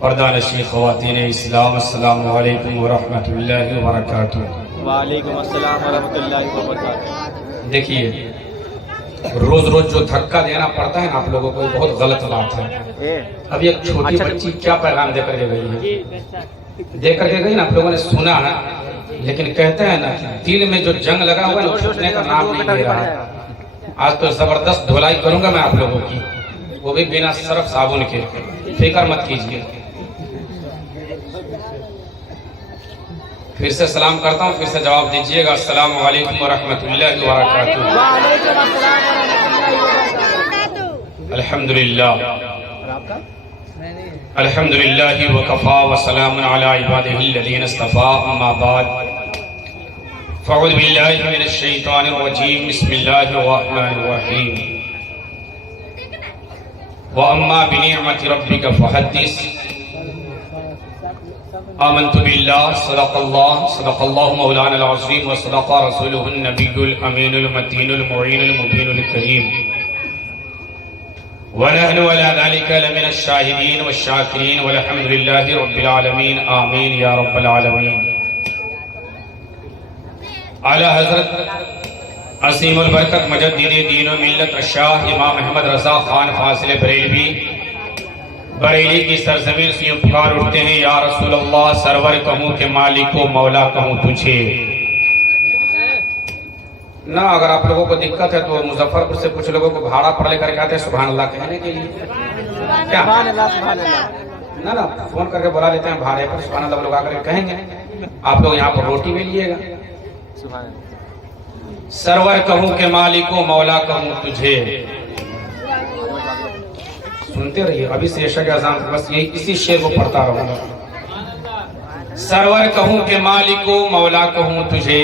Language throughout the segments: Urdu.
پردہ نشین خواتین اسلام، السلام علیکم ورحمۃ اللہ وبرکاتہ۔ وعلیکم السلام ورحمۃ اللہ وبرکاتہ۔ دیکھیے، روز روز جو دھکا دینا پڑتا ہے نا آپ لوگوں کو، بہت غلط بات ہے۔ ابھی ایک چھوٹی بچی کیا پیغام دے کر کے گئی ہے، دے کر کے گئی نا، آپ لوگوں نے سنا ہے، لیکن کہتے ہیں نا دل میں جو جنگ لگا ہوا ہے وہ چھوٹنے کا نام نہیں لے رہا ہے۔ آج تو زبردست دھلائی کروں گا میں آپ لوگوں کی، وہ بھی بنا صرف صابن کے، فکر مت کیجیے۔ پھر سے سلام کرتا ہوں، پھر سے جواب دیجیے گا۔ السلام علیکم ورحمۃ اللہ وبرکاتہ۔ وعلیکم السلام ورحمۃ اللہ وبرکاتہ۔ الحمدللہ الحمدللہ وکفا وسلام علی عبادہ الذین اصطفیٰ، اما بعد فاعوذ باللہ من الشیطان الرجیم، بسم اللہ الرحمن الرحیم۔ وَأَمَّا بِنِعْمَةِ رَبِّكَ فَحَدِّثْ۔ آمنت باللہ، صدق اللہ مولانا العظیم، وصدق رسولہ النبی الامین المتین المعین المبین الکریم، ونحن على ذلك لمن الشاہدین والشاکرین، والحمد للہ رب العالمین، آمین یا رب العالمین۔ اعلی حضرت عظیم البرکت مجدد دین و ملت الشاہ امام احمد رضا خان فاضل بریلوی بریلی کی سرزمین سے پکار اٹھتے ہیں، یا رسول اللہ، سرور کہوں کہ مالک و مولا کہوں تجھے نہ۔ اگر آپ لوگوں کو دقت ہے تو مظفرپور سے کچھ لوگوں کو بھاڑا پر لے کر کے آتے ہیں سبحان اللہ کہنے کے لیے، کیا نہ فون کر کے بلا لیتے ہیں بھاڑے پر، سبحان اللہ لوگ آ کر کے کہیں گے، آپ لوگ یہاں پر روٹی بھی لیے گا۔ سرور کہوں کہ مالک و مولا کہوں تجھے، سنتے رہیے، ابھی سے عشاء کے اذان بس یہی اسی شعر کو پڑھتا رہوں گا۔ سرور کہوں کہ مالک و مولا کہوں تجھے،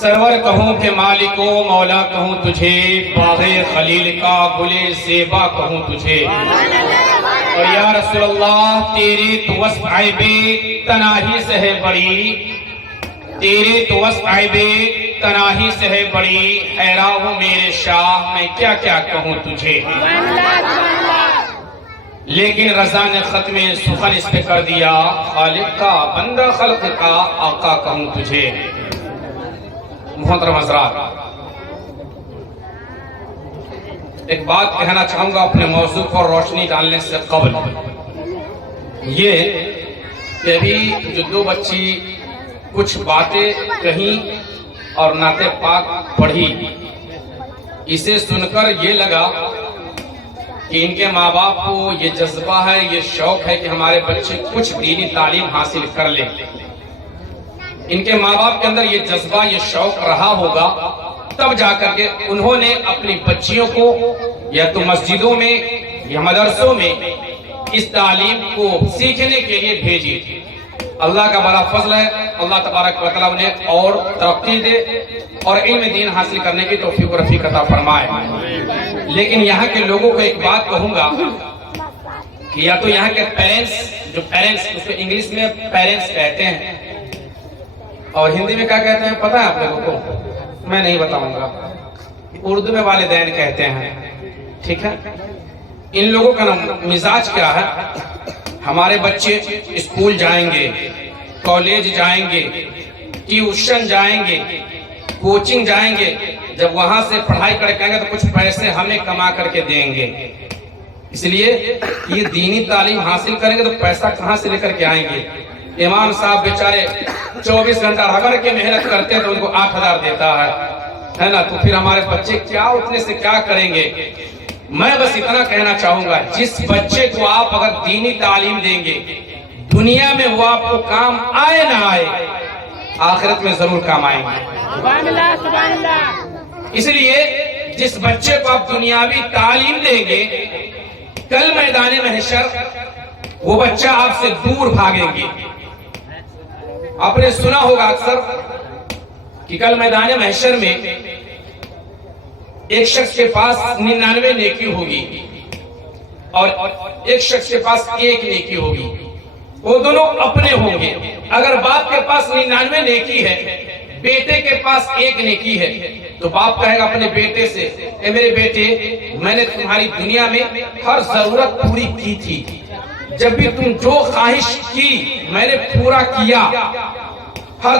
سرور کہوں کہ مالک و مولا کہوں تجھے، باغ خلیل کا گل زیبا کہوں تجھے، اور یا رسول اللہ تیری تو وصف عیب تناہی سے ہے بڑی، تیرے تو وصف عیب تناہی سے ہے بڑی، حیران ہوں میرے شاہ میں کیا کیا کہوں تجھے۔ لیکن رضا نے ختم سخن اس پہ کر دیا، خالق کا بندہ خلق کا آقا کہوں تجھے۔ محترم حضرات، ایک بات کہنا چاہوں گا اپنے موضوع پر روشنی ڈالنے سے قبل، یہ کہ ابھی جو دو بچی کچھ باتیں کہیں اور نعت پاک پڑھی، اسے سن کر یہ لگا کہ ان کے ماں باپ کو یہ جذبہ ہے، یہ شوق ہے کہ ہمارے بچے کچھ دینی تعلیم حاصل کر لیں۔ ان کے ماں باپ کے اندر یہ جذبہ، یہ شوق رہا ہوگا، تب جا کر کے انہوں نے اپنی بچیوں کو یا تو مسجدوں میں یا مدرسوں میں اس تعلیم کو سیکھنے کے لیے بھیجی۔ اللہ کا بڑا فضل ہے، اللہ تبارک و تعالیٰ انہیں اور ترقی دے اور علم دین حاصل کرنے کی توفیق و رفیق عطا فرمائے۔ لیکن یہاں کے لوگوں کو ایک بات کہوں گا کہ یا تو یہاں کے پیرنٹس، جو پیرنٹس اس کو انگلش میں پیرنٹس کہتے ہیں اور ہندی میں کیا کہتے ہیں پتہ ہے آپ لوگوں کو؟ میں نہیں بتاؤں گا، اردو میں والدین کہتے ہیں، ٹھیک ہے؟ ان لوگوں کا مزاج کیا ہے، ہمارے بچے اسکول جائیں گے، کالج جائیں گے، ٹیوشن جائیں گے، کوچنگ جائیں گے، جب وہاں سے پڑھائی کر کے آئیں گے تو کچھ پیسے ہمیں کما کر کے دیں گے، اس لیے یہ دینی تعلیم حاصل کریں گے تو پیسہ کہاں سے لے کر کے آئیں گے؟ امام صاحب بیچارے 24 گھنٹہ رگڑ کے محنت کرتے ہیں تو ان کو 8,000 دیتا ہے نا، تو پھر ہمارے بچے کیا اتنے سے کیا کریں گے؟ میں بس اتنا کہنا چاہوں گا، جس بچے کو آپ اگر دینی تعلیم دیں گے، دنیا میں وہ آپ کو کام آئے نہ آئے، آخرت میں ضرور کام آئیں گے۔ اس لیے جس بچے کو آپ دنیاوی تعلیم دیں گے، کل میدان محشر وہ بچہ آپ سے دور بھاگیں گے۔ آپ نے سنا ہوگا اکثر کہ کل میدان محشر میں ایک شخص کے پاس 99 نیکی ہوگی اور ایک شخص کے پاس 1 نیکی ہوگی، وہ دونوں اپنے ہوں گے۔ اگر باپ کے پاس 99 نیکی ہے، بیٹے کے پاس ایک نیکی ہے تو باپ کہے گا اپنے بیٹے سے اے میرے بیٹے میں نے تمہاری دنیا میں ہر ضرورت پوری کی تھی، جب بھی تم جو خواہش کی میں نے پورا کیا، ہر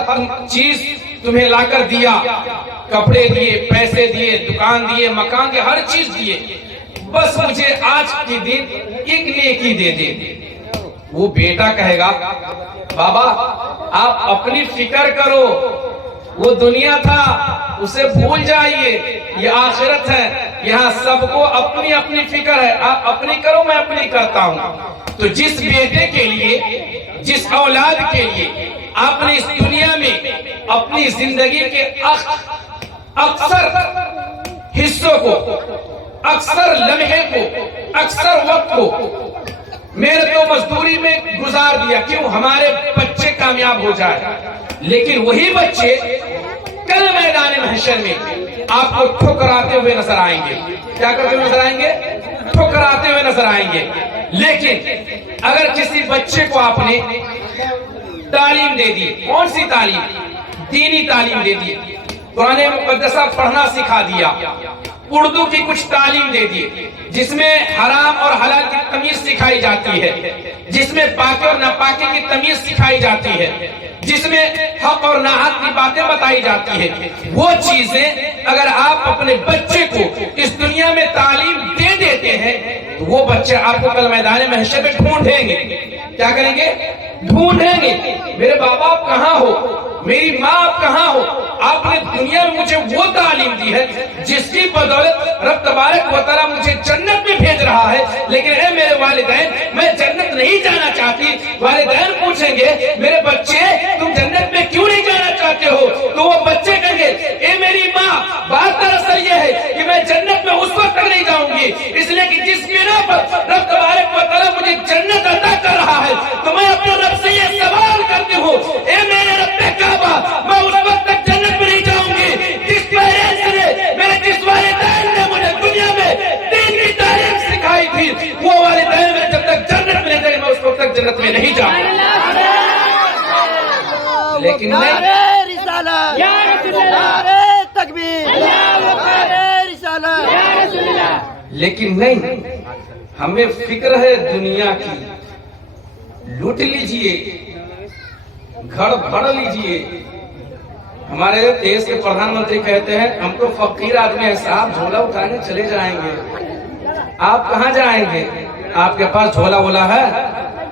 چیز تمہیں لا کر دیا، کپڑے دیے، پیسے دیے، دکان دیے، مکان دیے، ہر چیز دیے، بس مجھے آج کے دن ایک نیکی دے دے۔ وہ بیٹا کہے گا بابا آپ اپنی فکر کرو، وہ دنیا تھا اسے بھول جائیے، یہ آخرت ہے، یہاں سب کو اپنی اپنی فکر ہے، آپ اپنی کرو میں اپنی کرتا ہوں۔ تو جس بیٹے کے لیے، جس اولاد کے لیے آپ نے اس دنیا میں اپنی زندگی کے اکثر حصوں کو، اکثر لمحے کو، اکثر وقت کو محنت و مزدوری میں گزار دیا، کیوں؟ ہمارے بچے کامیاب ہو جائے، لیکن وہی بچے کل میدان محشر میں آپ کو ٹھکراتے ہوئے نظر آئیں گے۔ کیا کرتے ہوئے نظر آئیں گے؟ ٹھکراتے ہوئے نظر آئیں گے۔ لیکن اگر کسی بچے کو آپ نے تعلیم دے دی، کون سی تعلیم؟ دینی تعلیم دے دی، قرآن مقدسہ پڑھنا سکھا دیا، اردو کی کچھ تعلیم دے دی جس میں حرام اور حلال کی تمیز سکھائی جاتی ہے، جس میں پاکی اور ناپاکی کی تمیز سکھائی جاتی ہے، جس میں حق اور ناحق کی باتیں بتائی جاتی ہے، وہ چیزیں اگر آپ اپنے بچے کو اس دنیا میں تعلیم دے دیتے ہیں تو وہ بچے آپ کو کل میدان محشر میں ڈھونڈیں گے۔ کیا کریں گے؟ ڈھونڈیں گے، میرے بابا آپ کہاں ہو، میری ماں آپ کہاں ہو؟ آپ نے دنیا میں مجھے وہ تعلیم دی ہے جس کی بدولت رب تبارک و تعالیٰ مجھے جنت میں بھیج رہا ہے، لیکن اے میرے والدین میں جنت نہیں جانا چاہتی۔ والدین پوچھیں گے میرے بچے تم جنت میں کیوں نہیں جانا چاہتے ہو؟ تو وہ بچے کہیں گے اے میری ماں بات دراصل یہ ہے کہ میں جنت میں اس وقت تک نہیں جاؤں گی، اس لیے کہ جس بنا پر رب تبارک و تعالیٰ مجھے جنت عطا کر رہا ہے تو میں اپنے رب سے یہ سوال کرتی ہوں اے میرے رب کعبہ میں اس وقت تک جنت میں نہیں جاؤں گی جس پیرنٹس نے، میرے جس والدین نے مجھے دنیا میں دین کی تعلیم سکھائی تھی، وہ والدین میں جب تک جنت میں نہیں جائے میں اس وقت تک جنت میں نہیں جاؤں گا۔ لیکن نہیں، لیکن نہیں، ہمیں فکر ہے دنیا کی، لوٹ لیجئے، گھر بھر لیجئے۔ ہمارے دیش کے پردھان منتری کہتے ہیں ہم تو فقیر آدمی ہیں صاحب، جھولا اٹھانے چلے جائیں گے۔ آپ کہاں جائیں گے؟ آپ کے پاس جھولا وولا ہے؟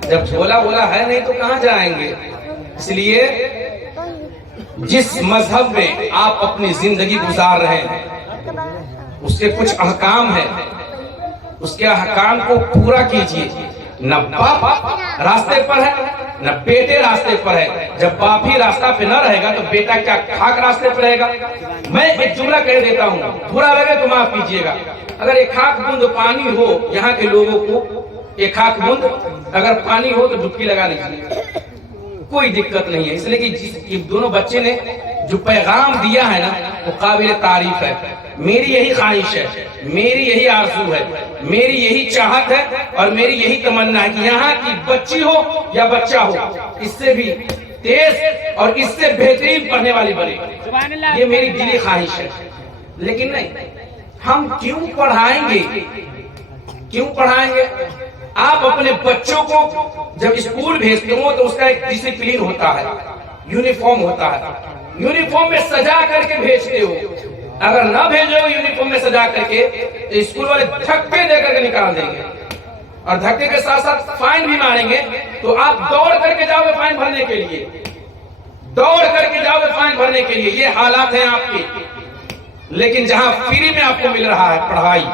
جب جھولا وولا ہے نہیں تو کہاں جائیں گے؟ اس لیے جس مذہب میں آپ اپنی زندگی گزار رہے ہیں اس کے کچھ احکام ہیں، اس کے احکام کو پورا کیجئے۔ نہ باپ راستے پر ہے نہ بیٹے راستے پر ہے، جب باپ ہی راستہ پہ نہ رہے گا تو بیٹا کیا خاک راستے پر رہے گا؟ میں ایک جملہ کہہ دیتا ہوں، برا لگے تو معاف کیجئے گا، اگر ایک خاک بوند پانی ہو یہاں کے لوگوں کو، ایک خاک بوند اگر پانی ہو تو ڈبکی لگا لیجیے، کوئی دقت نہیں ہے، اس لیے کہ دونوں بچے نے جو پیغام دیا ہے نا وہ قابل تعریف ہے۔ میری یہی خواہش ہے، میری یہی آرزو ہے، میری یہی چاہت ہے اور میری یہی تمنا ہے کہ یہاں کی بچی ہو یا بچہ ہو اس سے بھی تیز اور اس سے بہترین پڑھنے والی بنے، یہ میری دلی خواہش ہے۔ لیکن نہیں، ہم کیوں پڑھائیں گے؟ کیوں پڑھائیں گے؟ آپ اپنے بچوں کو جب اسکول بھیجتے ہو تو اس کا ایک ڈسپلین ہوتا ہے، یونیفارم ہوتا ہے، یونیفارم میں سجا کر کے بھیجتے ہو، اگر نہ بھیجو یونیفارم میں سجا کر کے تو اسکول والے دھکے دے کر کے نکال دیں گے اور دھکے کے ساتھ ساتھ فائن بھی ماریں گے، تو آپ دوڑ کر کے جاؤ گے فائن بھرنے کے لیے، دوڑ کر کے جاؤ گے فائن بھرنے کے لیے، یہ حالات ہیں آپ کے۔ لیکن جہاں فری میں آپ کو مل رہا ہے پڑھائی،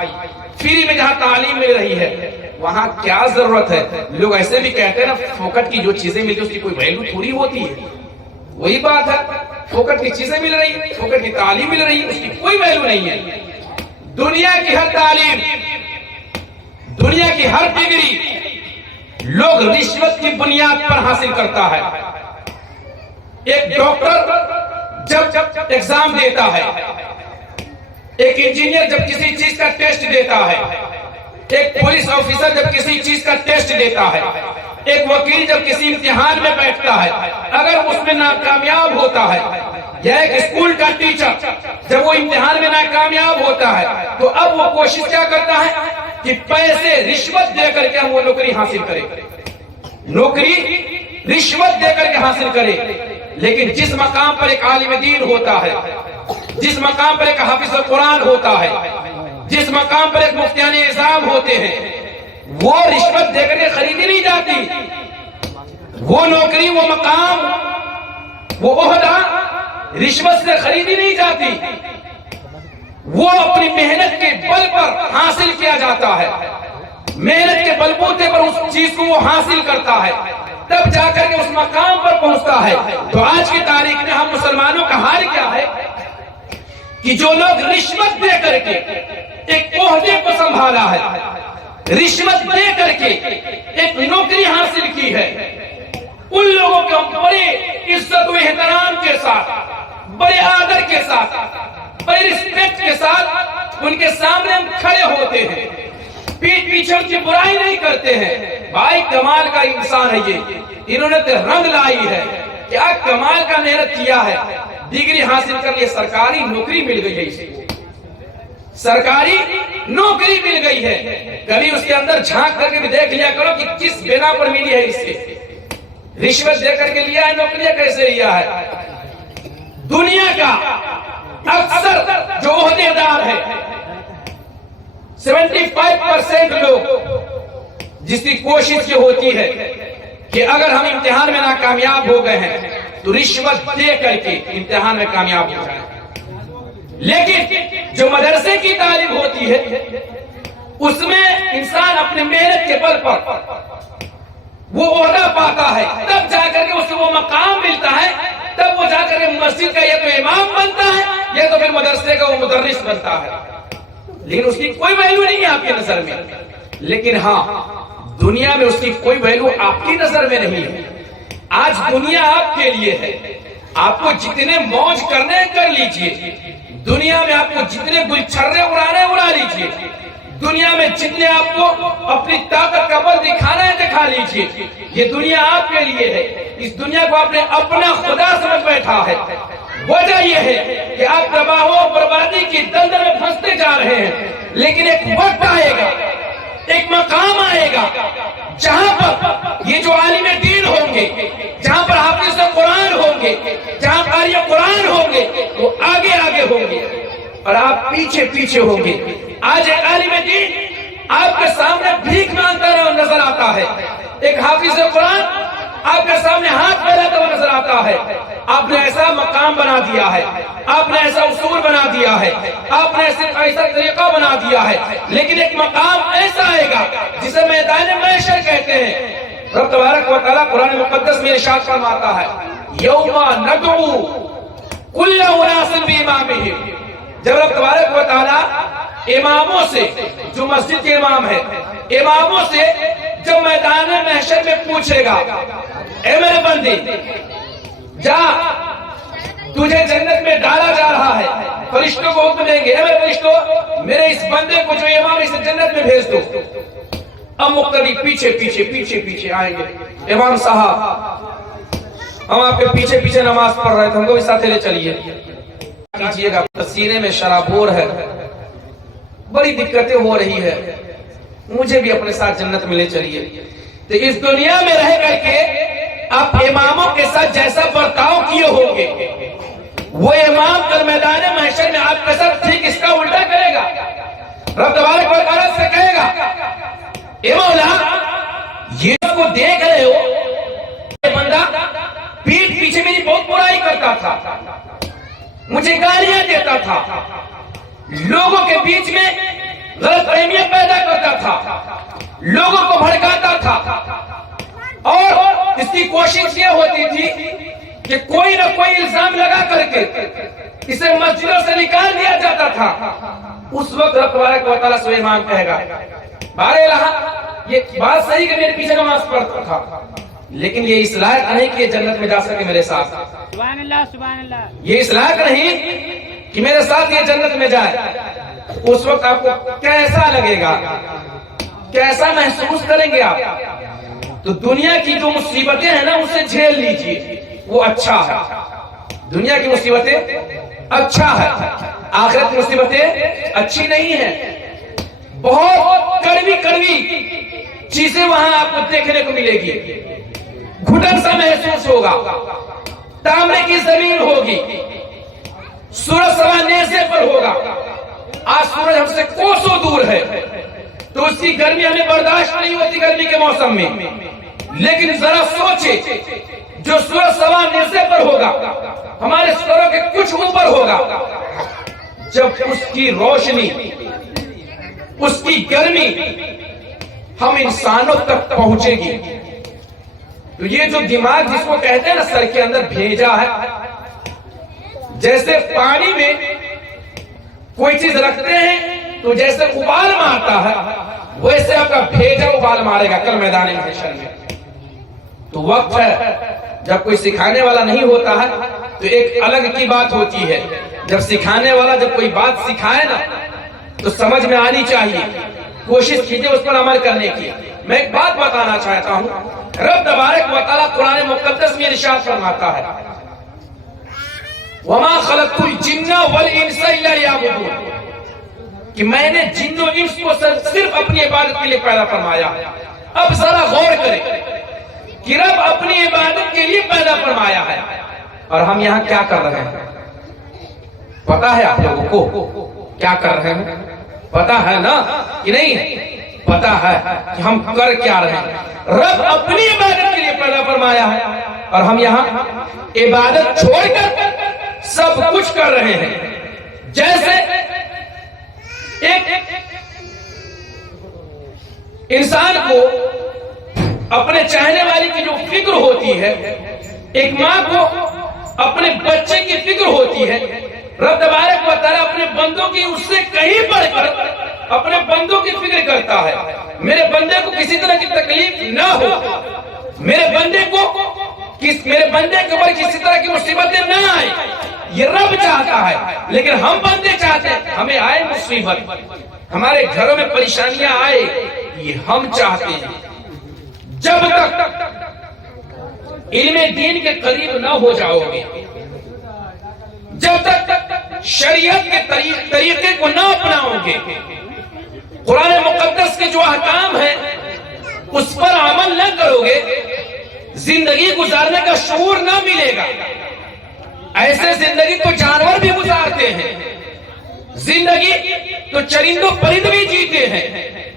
فری میں جہاں تعلیم مل رہی ہے وہاں کیا ضرورت ہے؟ لوگ ایسے بھی کہتے ہیں نا فوکٹ کی جو چیزیں ملتی ہیں اس کی کوئی ویلیو تھوڑی ہوتی ہے، وہی بات ہے، فوکٹ کی چیزیں مل رہی ہیں، فوکٹ کی تعلیم مل رہی ہے، اس کی کوئی ویلیو نہیں ہے۔ دنیا کی ہر تعلیم، دنیا کی ہر ڈگری لوگ رشوت کی بنیاد پر حاصل کرتا ہے۔ ایک ڈاکٹر جب ایگزام دیتا ہے، ایک انجینئر جب کسی چیز کا ٹیسٹ دیتا ہے، ایک پولیس آفیسر جب کسی چیز کا ٹیسٹ دیتا ہے، ایک وکیل جب کسی امتحان میں بیٹھتا ہے، اگر اس میں ناکامیاب ہوتا ہے یا ایک اسکول کا ٹیچر جب وہ امتحان میں ناکامیاب ہوتا ہے تو اب وہ کوشش کیا کرتا ہے کہ پیسے رشوت دے کر کے ہم وہ نوکری حاصل کریں، نوکری رشوت دے کر کے حاصل کرے۔ لیکن جس مقام پر ایک عالم دین ہوتا ہے، جس مقام پر ایک حافظ قرآن ہوتا ہے، جس مقام پر ایک مفتیان اعظام ہوتے ہیں، وہ رشوت دے کر کے خریدی نہیں جاتی، وہ نوکری، وہ مقام، وہ عہدہ رشوت سے خریدی نہیں جاتی، وہ اپنی محنت کے بل پر حاصل کیا جاتا ہے، محنت کے بلبوتے پر اس چیز کو وہ حاصل کرتا ہے، تب جا کر کے اس مقام پر پہنچتا ہے۔ تو آج کی تاریخ میں ہم مسلمانوں کا حال کیا ہے کہ جو لوگ رشوت دے کر کے ایک عہدے کو سنبھالا ہے، رشوت دے کر کے ایک نوکری حاصل کی ہے، ان لوگوں کو ہم بڑے عزت و احترام کے ساتھ، بڑے آدر کے ساتھ، بڑے رسپیکٹ کے ساتھ ان کے سامنے ہم کھڑے ہوتے ہیں، پیٹ پیچھے ان کی برائی نہیں کرتے ہیں۔ بھائی کمال کا انسان ہے یہ، انہوں نے تو رنگ لائی ہے، کیا کمال کا محنت کیا ہے، ڈگری حاصل کر لی، سرکاری نوکری مل گئی ہے اسے، سرکاری نوکری مل گئی ہے۔ کبھی اس کے اندر جھانک کر کے بھی دیکھ لیا کرو کہ کس بنا پر ملی ہے اسے، رشوت دے کر کے لیا ہے نوکری، کیسے لیا ہے۔ دنیا کا اکثر جو عہدے دار ہے 75% لوگ جس کی کوشش یہ ہوتی ہے کہ اگر ہم امتحان میں ناکامیاب ہو گئے ہیں تو رشوت دے کر کے امتحان میں کامیاب ہو جائیں۔ لیکن جو مدرسے کی تعلیم ہوتی ہے اس میں انسان اپنے محنت کے بل پر وہ عہدہ پاتا ہے، تب جا کر کے اسے وہ مقام ملتا ہے، تب وہ جا کر کے مسجد کا یا تو امام بنتا ہے یا تو پھر مدرسے کا وہ مدرس بنتا ہے۔ لیکن اس کی کوئی ویلیو نہیں ہے آپ کی نظر میں، لیکن ہاں دنیا میں اس کی کوئی ویلیو آپ کی نظر میں نہیں ہے۔ آج دنیا آپ کے لیے ہے، آپ کو جتنے موج کرنے کر لیجئے، دنیا میں آپ کو جتنے گلچھرے اڑانے اڑا لیجئے، دنیا میں جتنے آپ کو اپنی طاقت کا بل دکھانا ہے دکھا لیجئے، یہ دنیا آپ کے لیے ہے۔ اس دنیا کو آپ نے اپنا خدا سمجھ بیٹھا ہے۔ وجہ یہ ہے کہ آپ تباہ و بربادی کی دلدل میں پھنستے جا رہے ہیں، لیکن ایک وقت آئے گا، ایک مقام آئے گا جہاں پر یہ جو عالم دین ہوں گے، جہاں پر حافظ قرآن ہوں گے، جہاں قاری قرآن ہوں گے، وہ آگے آگے ہوں گے اور آپ پیچھے پیچھے ہوں گے۔ آج ایک عالم دین آپ کے سامنے بھیک مانگتا نظر آتا ہے، ایک حافظ قرآن آپ کے سامنے ہاتھ پھیلاتا ہوا نظر آتا ہے۔ آپ نے ایسا مقام بنا دیا ہے، آپ نے ایسا اصول بنا دیا ہے، آپ نے ایسا طریقہ بنا دیا ہے، لیکن ایک مقام ایسا آئے گا جسے میدان محشر کہتے ہیں۔ رب تبارک و تعالیٰ قرآن مقدس میں ارشاد فرماتا ہے، یوم ندعو کل اناس بامامہم۔ جب رب تبارک و تعالیٰ اماموں سے، جو مسجد کے امام ہے، اماموں سے جب میدان محشر میں پوچھے گا، اے میرے بندے جا تجھے جنت میں ڈالا جا رہا ہے، فرشتوں کو حکم دیں گے، اے میرے فرشتوں میرے اس بندے کو جو امام اسے جنت میں بھیج دو۔ اب مقتدی پیچھے پیچھے پیچھے پیچھے آئیں گے، امام صاحب ہم آپ کے پیچھے پیچھے نماز پڑھ رہے تھے، ہم کو بھی ساتھ لے چلیے کیجئے گا، سینے میں شرابور ہے، بڑی دقتیں ہو رہی ہے، مجھے بھی اپنے ساتھ جنت میں لے چلیے۔ تو اس دنیا میں رہ کر کے آپ اماموں کے ساتھ جیسا برتاؤ کیے ہوں گے، وہ امام کل میدان محشر میں آپ کے ساتھ ٹھیک اس کا الٹا کرے گا۔ رب تبارک و تعالیٰ سے کہے گا، اے مولا یہ کو دیکھ رہے ہو، یہ بندہ پیٹ پیچھے میری بہت برائی کرتا تھا، مجھے گالیاں دیتا تھا، لوگوں کے بیچ میں غلط فہمیاں پیدا کرتا تھا، لوگوں کو بھڑکاتا تھا، اور اس کی کوشش یہ ہوتی تھی کہ کوئی نہ کوئی الزام لگا کر کے اسے مسجدوں سے نکال دیا جاتا تھا۔ اس وقت رب تبارک و تعالیٰ سے امام کہے گا، بارے یہ بات صحیح کہ میرے پیچھے نماز پڑھتا تھا، لیکن یہ اس لائق نہیں کہ یہ جنت میں جا سکے میرے ساتھ، سبحان اللہ سبحان اللہ، یہ اس لائق نہیں کہ میرے ساتھ یہ جنت میں جائے۔ اس وقت آپ کو کیسا لگے گا، کیسا محسوس کریں گے آپ؟ تو دنیا کی جو مصیبتیں ہیں نا اسے جھیل لیجئے، وہ اچھا ہے۔ دنیا کی مصیبتیں اچھا ہے، آخرت کی مصیبتیں اچھی نہیں ہیں. بہت کڑوی کڑوی چیزیں وہاں آپ کو دیکھنے کو ملے گی. گھٹن سا محسوس ہوگا، تانبے کی زمین ہوگی، سورج سوا نیزے پر ہوگا. آج سورج ہم سے کوسوں دور ہے تو اس کی گرمی ہمیں برداشت نہیں ہوتی گرمی کے موسم میں. لیکن ذرا سوچے جو سورج سوا نیزے پر ہوگا، ہمارے سروں کے کچھ اوپر ہوگا، جب اس کی روشنی، اس کی گرمی ہم انسانوں تک پہنچے گی تو یہ جو دماغ جس کو کہتے ہیں نا سر کے اندر بھیجا ہے، جیسے پانی میں کوئی چیز رکھتے ہیں تو جیسے ابال مارتا ہے، ویسے آپ کا بھیجا ابال مارے گا کل میدان محشر میں. تو وقت ہے جب کوئی سکھانے والا نہیں ہوتا ہے تو ایک الگ کی بات ہوتی ہے. جب سکھانے والا جب کوئی بات سکھائے نا تو سمجھ میں آنی چاہیے، کوشش کیجئے اس پر عمل کرنے کی. میں ایک بات بتانا چاہتا ہوں، رب تبارک و تعالیٰ قرآن مقدس میں ارشاد فرماتا ہے وَمَا خَلَقْتُ الْجِنَّ وَالْإِنسَ إِلَّا لِيَعْبُدُونِ، کہ میں نے جن و انس کو صرف اپنی عبادت کے لیے پیدا فرمایا. اب ذرا غور کریں کہ رب اپنی عبادت کے لیے پیدا فرمایا ہے اور ہم یہاں کیا کر رہے ہیں؟ پتا ہے آپ لوگوں کو کیا کر رہے ہیں؟ پتا ہے نا کہ نہیں؟ پتا ہے کہ ہم کر کیا رہے ہیں. رب اپنی عبادت کے لیے پیدا فرمایا ہے اور ہم یہاں عبادت چھوڑ کر سب کچھ کر رہے ہیں. جیسے ایک انسان کو اپنے چاہنے والی کی جو فکر ہوتی ہے، ایک ماں کو اپنے بچے کی فکر ہوتی ہے، رب تبارک و تعالیٰ اپنے بندوں کی اس سے کہیں بڑھ کر اپنے بندوں کی فکر کرتا ہے. میرے بندے کو کسی طرح کی تکلیف نہ ہو، میرے بندے کے اوپر کسی طرح کی مصیبتیں نہ آئے، یہ رب چاہتا ہے. لیکن ہم بندے چاہتے ہیں ہمیں آئے مصیبت، ہمارے گھروں میں پریشانیاں آئے، یہ ہم چاہتے ہیں. جب تک علم دین کے قریب نہ ہو جاؤ گے، جب تک شریعت کے طریقے کو نہ اپناؤ گے، قرآن مقدس کے جو احکام ہیں اس پر عمل نہ کرو گے، زندگی گزارنے کا شعور نہ ملے گا. ایسے زندگی تو جانور بھی گزارتے ہیں، زندگی تو چرند و پرند بھی جیتے ہیں،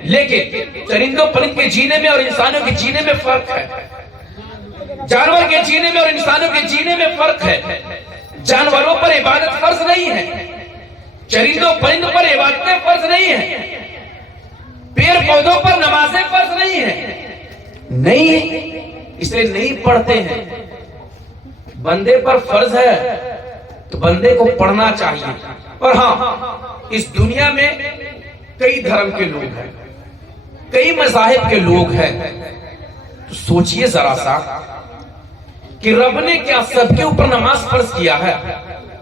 لیکن چرند و پرند کے جینے میں اور انسانوں کے جینے میں فرق ہے. جانور کے جینے میں اور انسانوں کے جینے میں فرق ہے. جانوروں پر عبادت فرض نہیں ہے، چرند و پرند پر عبادتیں فرض نہیں ہیں، پیڑ پودوں پر نمازیں فرض نہیں ہیں. نہیں، اس لیے نہیں پڑھتے ہیں. بندے پر فرض ہے تو بندے کو پڑھنا چاہیے. اور ہاں، اس دنیا میں کئی دھرم کے لوگ ہیں، کئی مذاہب کے لوگ ہیں. تو سوچئے ذرا سا کہ رب نے کیا سب کے اوپر نماز فرض کیا ہے؟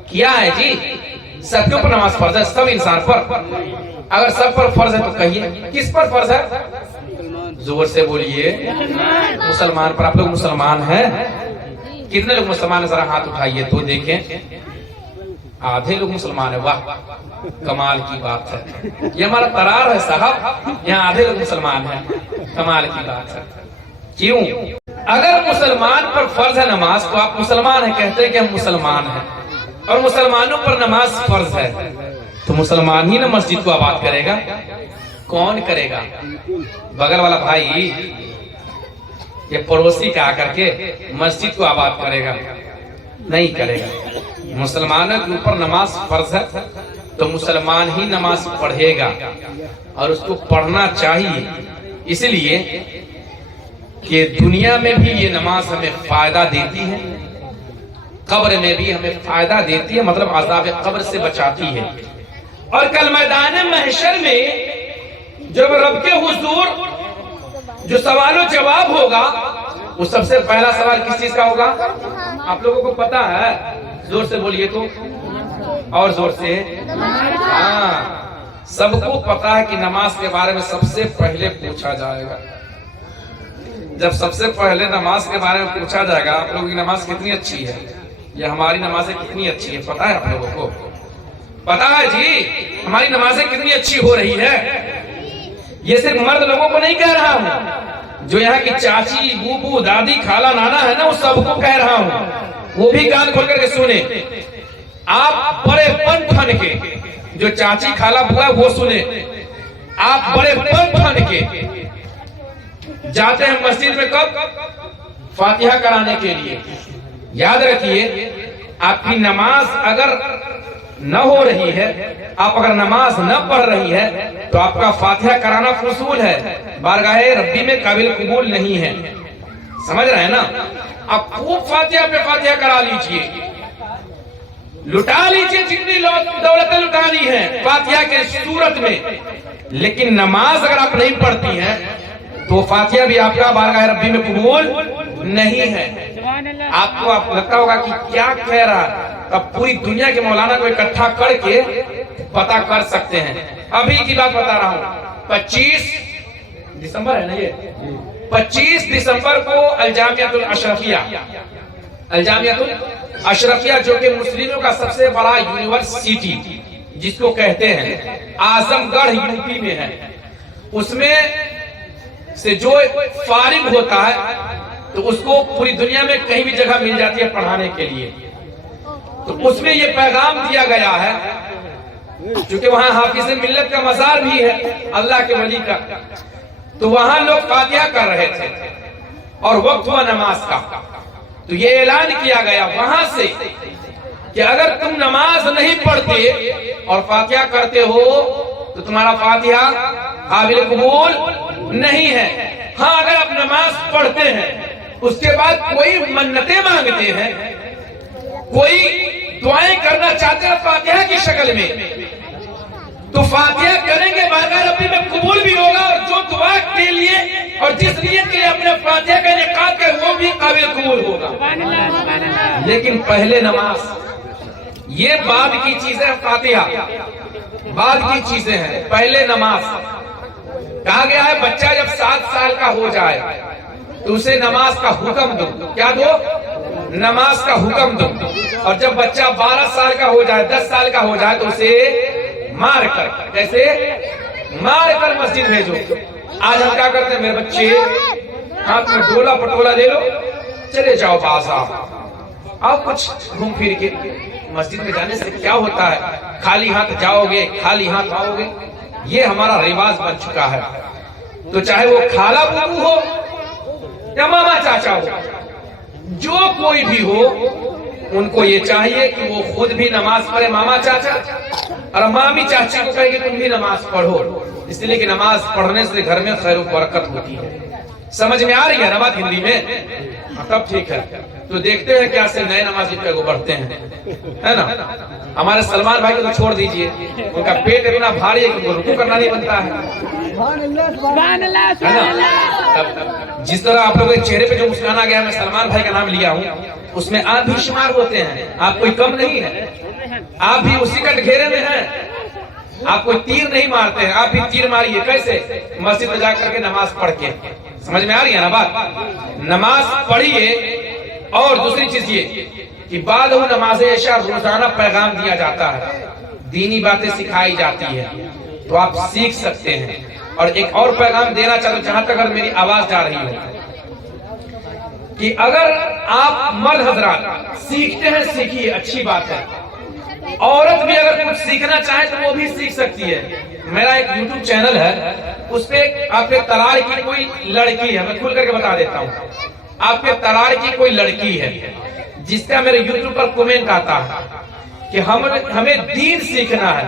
کیا ہے جی؟ سب کے اوپر نماز فرض ہے، سب انسان پر. اگر سب پر فرض ہے تو کہیے کس پر فرض ہے؟ زور سے بولیے. مسلمان پر. آپ لوگ مسلمان ہیں؟ کتنے لوگ مسلمان ہیں؟ ذرا ہاتھ اٹھائیے تو دیکھیں. آدھے لوگ مسلمان ہیں. واہ، کمال کی بات ہے. یہ ہمارا قرار ہے صاحب، یہاں آدھے لوگ مسلمان ہیں. کمال کی بات ہے. کیوں؟ اگر مسلمان پر فرض ہے نماز تو آپ مسلمان ہیں، کہتے ہیں کہ ہم مسلمان ہیں، اور مسلمانوں پر نماز فرض ہے تو مسلمان ہی نا مسجد کو آباد کرے گا. کون کرے گا؟ بغل والا بھائی یہ پڑوسی کا آ کر کے مسجد کو آباد کرے گا؟ نہیں کرے گا. مسلمانوں کے اوپر نماز فرض ہے تو مسلمان ہی نماز پڑھے گا، اور اس کو پڑھنا چاہیے. اس لیے کہ دنیا میں بھی یہ نماز ہمیں فائدہ دیتی ہے، قبر میں بھی ہمیں فائدہ دیتی ہے، مطلب عذاب قبر سے بچاتی ہے. اور کل میدان محشر میں جب رب کے حضور جو سوال و جواب ہوگا، وہ سب سے پہلا سوال کس چیز کا ہوگا؟ آپ لوگوں کو پتا ہے؟ زور سے بولیے تو، اور زور سے. ہاں، سب کو پتا ہے کہ نماز کے بارے میں سب سے پہلے پوچھا جائے گا. جب سب سے پہلے نماز کے بارے میں پوچھا جائے گا آپ لوگوں کی نماز کتنی اچھی ہے، یہ ہماری نمازیں کتنی اچھی ہیں پتا ہے آپ لوگوں کو؟ پتا ہے جی ہماری نمازیں کتنی اچھی ہو رہی ہے؟ یہ صرف مرد لوگوں کو نہیں کہہ رہا ہوں، جو یہاں کی چاچی بوبو دادی خالہ نانا ہے نا، وہ سب کو کہہ رہا ہوں، وہ بھی کان کھول کر کے سنیں۔ آپ بڑے پن پھن کے، جو چاچی خالہ بوا وہ سنیں، آپ بڑے پن پھن کے جاتے ہیں مسجد میں کب؟ فاتحہ کرانے کے لیے۔ یاد رکھیے آپ کی نماز اگر نہ ہو رہی ہے، آپ اگر نماز نہ پڑھ رہی ہے تو آپ کا فاتحہ کرانا فضول ہے، بارگاہ ربی میں قابل قبول نہیں ہے۔ سمجھ رہے ہیں نا؟ آپ خوب فاتحہ پہ فاتحہ کرا لیجئے، لٹا لیجئے جتنی دولتیں لٹانی ہیں فاتحہ کے صورت میں، لیکن نماز اگر آپ نہیں پڑھتی ہیں تو فاتحہ بھی آپ کا بارگاہ ربی میں قبول نہیں ہے۔ آپ کو لگتا ہوگا کہ کیا کہہ رہا ہے، اب پوری دنیا کے مولانا کو اکٹھا کر کے پتا کر سکتے ہیں۔ ابھی کی بات بتا رہا ہوں، 25 دسمبر ہے نا، یہ 25 دسمبر کو الجامعۃ الاشرفیہ، الجامعۃ الاشرفیہ جو کہ مسلموں کا سب سے بڑا یونیورسٹی جس کو کہتے ہیں، اعظم گڑھ یو پی میں ہے، اس میں سے جو فارغ ہوتا ہے تو اس کو پوری دنیا میں کہیں بھی جگہ مل جاتی ہے پڑھانے کے لیے۔ تو اس میں یہ پیغام دیا گیا ہے، چونکہ وہاں حافظ ملت کا مزار بھی ہے اللہ کے ولی کا، تو وہاں لوگ فاتحہ کر رہے تھے اور وقت ہوا نماز کا، تو یہ اعلان کیا گیا وہاں سے کہ اگر تم نماز نہیں پڑھتے اور فاتحہ کرتے ہو تو تمہارا فاتحہ قابل قبول نہیں ہے۔ ہاں اگر آپ نماز پڑھتے ہیں اس کے بعد کوئی منتیں مانگتے ہیں، کوئی دعائیں کرنا چاہتے ہیں فاتحہ کی شکل میں، تو فاتحہ کریں گے بارگاہ ربی میں قبول بھی ہوگا، اور جو دعا کے لیے اور جس نیت کے لیے اپنے فاتحہ کا انعقاد کرے وہ بھی قابل قبول ہوگا۔ لیکن پہلے نماز، یہ بعد کی چیزیں، فاتحہ بعد کی چیزیں ہیں، پہلے نماز۔ کہا گیا ہے بچہ جب 7 سال کا ہو جائے تو اسے نماز کا حکم دو۔ کیا دو؟ نماز کا حکم دو۔ اور جب بچہ 12 سال کا ہو جائے، 10 سال کا ہو جائے تو اسے مار کر، کیسے؟ مار کر مسجد بھیجو۔ آج ہم کیا کرتے ہیں، میرے بچے ہاتھ میں ڈولا پٹولا لے لو، چلے جاؤ بازار، آؤ کچھ گھوم پھر کے۔ مسجد میں جانے سے کیا ہوتا ہے؟ خالی ہاتھ جاؤ گے، خالی ہاتھ آؤ گے، یہ ہمارا رواج بن چکا ہے۔ تو چاہے وہ خالہ بابو ہو یا ماما چاچا ہو، جو کوئی بھی ہو، ان کو یہ چاہیے کہ وہ خود بھی نماز پڑھے، ماما چاچا، اور مامی چاچی کو کہے کہ تم بھی نماز پڑھو، اس لیے کہ نماز پڑھنے سے گھر میں خیر و برکت ہوتی ہے۔ سمجھ میں آ رہی ہے نا بات ہندی میں؟ تب ٹھیک ہے۔ تو دیکھتے ہیں کیا سے نئے نمازی پہ وہ بڑھتے ہیں، ہے نا؟ ہمارے سلمان بھائی کو تو چھوڑ دیجئے، ان کا پیٹ اتنا بھاری ہے کہ وہ رکوع کرنا نہیں بنتا ہے۔ جس طرح آپ لوگوں کے چہرے پہ جو مسکرانا گیا، میں سلمان بھائی کا نام لیا ہوں، اس میں آپ بھی شمار ہوتے ہیں، آپ کوئی کم نہیں ہے، آپ بھی اسی کا گھیرے میں ہیں۔ آپ کوئی تیر نہیں مارتے ہیں، آپ بھی تیر ماریے۔ کیسے؟ مسجد میں جا کر کے نماز پڑھ کے۔ سمجھ میں آ رہی ہے نا بات؟ نماز پڑھیے، اور دوسری چیز یہ کہ بعد وہ نماز عشاء روزانہ پیغام دیا جاتا ہے، دینی باتیں سکھائی جاتی ہے، تو آپ سیکھ سکتے ہیں۔ اور ایک اور پیغام دینا چاہتا ہوں، جہاں تک اگر میری آواز جا رہی ہو، کہ اگر آپ مرد حضرات سیکھتے ہیں، سیکھیے، اچھی بات ہے۔ عورت بھی اگر کچھ سیکھنا چاہے تو وہ بھی سیکھ سکتی ہے۔ میرا ایک یوٹیوب چینل ہے، اس پہ آپ کے ترار کی کوئی لڑکی ہے، میں کھول کر کے بتا دیتا ہوں، آپ کے ترار کی کوئی لڑکی ہے جس کا میرے یوٹیوب پر کومنٹ آتا ہے کہ ہمیں دین سیکھنا ہے،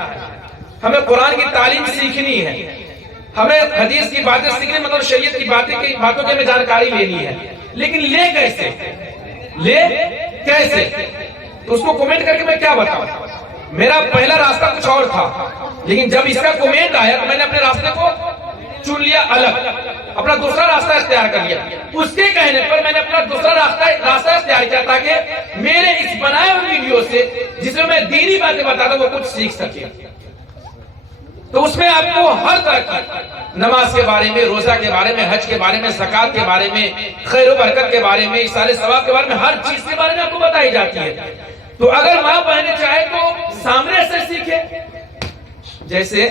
ہمیں قرآن کی تعلیم سیکھنی ہے، ہمیں حدیث کی باتیں سیکھنی، مطلب شریعت کی باتوں کی ہمیں جانکاری لینی ہے، لیکن لے کیسے؟ لے کیسے؟ تو اس کو کومنٹ کر کے میں کیا بتاؤں؟ میرا پہلا راستہ کچھ اور تھا، لیکن جب اس کا کومنٹ آیا تو میں نے اپنے راستے کو چن لیا الگ، اپنا دوسرا راستہ اختیار کر لیا۔ اس کے کہنے پر میں نے اپنا دوسرا راستہ اختیار کیا تاکہ میرے اس بنائے ہوئے ویڈیو سے، جس میں میں دینی باتیں بتاتا ہوں، وہ کچھ سیکھ سکے۔ تو اس میں آپ کو ہر طرح کی نماز کے بارے میں، روزہ کے بارے میں، حج کے بارے میں، زکوٰۃ کے بارے میں، خیر و برکت کے بارے میں، ایصال ثواب کے بارے میں، ہر چیز کے بارے میں آپ کو بتائی جاتی ہے۔ تو اگر ماں بہنیں چاہے تو سامنے سے سیکھے۔ جیسے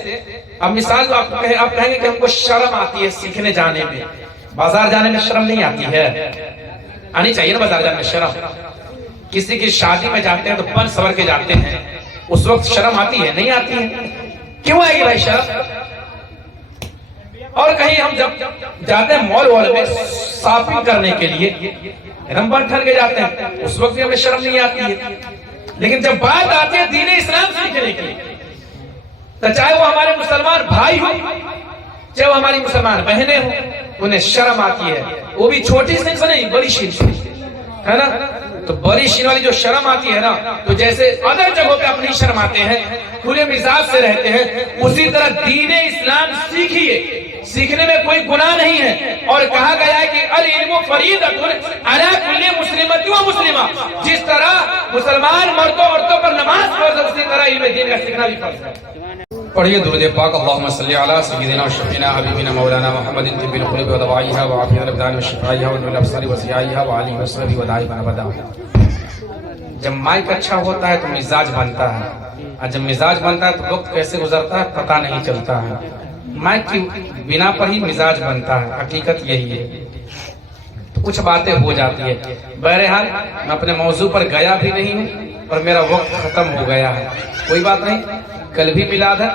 اب مثال تو آپ کہیں گے کہ ہم کو شرم آتی ہے سیکھنے جانے میں، بازار جانے میں شرم نہیں آتی ہے؟ آنی چاہیے نا بازار جانے میں شرم۔ کسی کی شادی میں جاتے ہیں تو بن سور کے جاتے ہیں، اس وقت شرم آتی ہے؟ نہیں آتی ہے۔ کیوں آئے گی بھائی شرم؟ اور کہیں ہم جب جاتے ہیں مال وال میں شاپنگ کرنے کے لیے، ہم بن ٹھن کے جاتے ہیں، اس وقت بھی ہمیں شرم نہیں آتی ہے۔ لیکن جب بات آتی ہے دین اسلام سیکھنے کی، تو چاہے وہ ہمارے مسلمان بھائی ہو، چاہے وہ ہماری مسلمان بہنیں ہوں، انہیں شرم آتی ہے۔ وہ بھی چھوٹی شین سے نہیں، بڑی شین سے، ہے نا؟ تو بڑی شین والی جو شرم آتی ہے نا، تو جیسے ادر جگہوں پہ اپنی شرم آتے ہیں، کھلے مزاج سے رہتے ہیں، اسی طرح دین اسلام سیکھیے۔ سیکھنے میں کوئی گناہ نہیں ہے، اور کہا گیا ہے کہ العلم فریضۃ علی کل مسلمۃ و مسلمہ، جس طرح مسلمان مردوں عورتوں پر نماز فرض ہے، اسی طرح علم دین کا سیکھنا بھی فرض ہے۔ پڑھیے درود پاک، اللہم صلی علی سیدنا و شفیعنا حبیبنا مولانا محمد طب القلوب و دوائیہا و عافیہ الابدان و شفائیہا و نور الابصار و ضیائیہا و آلہ و صحبہ و دائما ابدا۔ جب مائک اچھا ہوتا ہے تو مزاج بنتا ہے، اور جب مزاج بنتا ہے تو وقت کیسے گزرتا ہے پتہ نہیں چلتا ہے۔ مائک کی بنا پر ہی مزاج بنتا ہے، حقیقت یہی ہے۔ تو کچھ باتیں ہو جاتی ہے۔ بہرحال میں اپنے موضوع پر گیا بھی نہیں ہوں اور میرا وقت ختم ہو گیا ہے، کوئی بات نہیں، کل بھی میلاد ہے،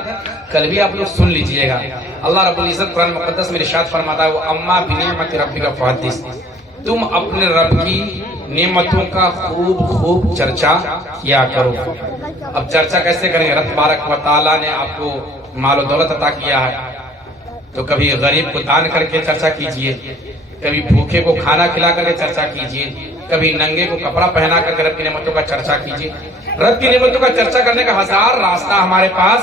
کل بھی آپ لوگ سن لیجئے گا۔ اللہ رب العزت قرآن مقدس میں ارشاد فرماتا ہے وَأَمَّا بِنِعْمَةِ رَبِّكَ فَحَدِّثْ، تم اپنے رب کی نعمتوں کا خوب چرچا کیا کرو۔ اب چرچا کیسے کریں گے؟ رب تبارک و تعالیٰ نے آپ کو مال و دولت عطا کیا ہے، تو کبھی غریب کو دان کر کے چرچا کیجئے، کبھی بھوکے کو کھانا کھلا کر کے چرچا کیجئے، کبھی ننگے کو کپڑا پہنا کر کے رب کی نعمتوں کا چرچا کیجئے۔ رب کی نعمتوں کا چرچا کرنے کا ہزار راستہ ہمارے پاس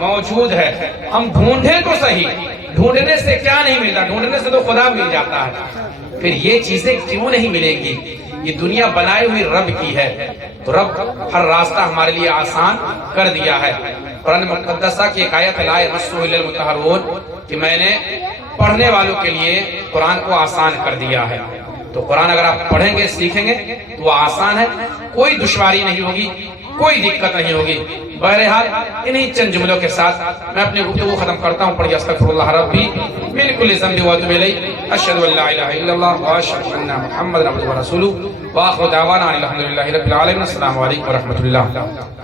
موجود ہے، ہم ڈھونڈیں تو صحیح۔ ڈھونڈنے سے کیا نہیں ملتا؟ ڈھونڈنے سے تو خدا مل جاتا ہے۔ پھر یہ چیزیں کیوں نہیں ملیں گی؟ یہ دنیا بنائی ہوئی رب کی ہے، تو رب ہر راستہ ہمارے لیے آسان کر دیا ہے۔ قرآن مقدسہ کی ایک آیت لا یمسہ الا المطہرون، کہ میں نے پڑھنے والوں کے لیے قرآن کو آسان کر دیا ہے۔ تو قرآن اگر آپ پڑھیں گے سیکھیں گے تو وہ آسان ہے، کوئی دشواری نہیں ہوگی، کوئی دقت نہیں ہوگی۔ بہرحال انہی چند جملوں کے ساتھ میں اپنی گفتگو ختم کرتا ہوں۔ پڑھیے استغفر اللہ ربی من کل ذنب واتوب الیہ، اشہد ان لا الہ الا اللہ واشہد ان محمد عبدہ ورسولہ، واخر دعوانا ان الحمد للہ رب العالمین۔ السلام علیکم ورحمۃ اللہ۔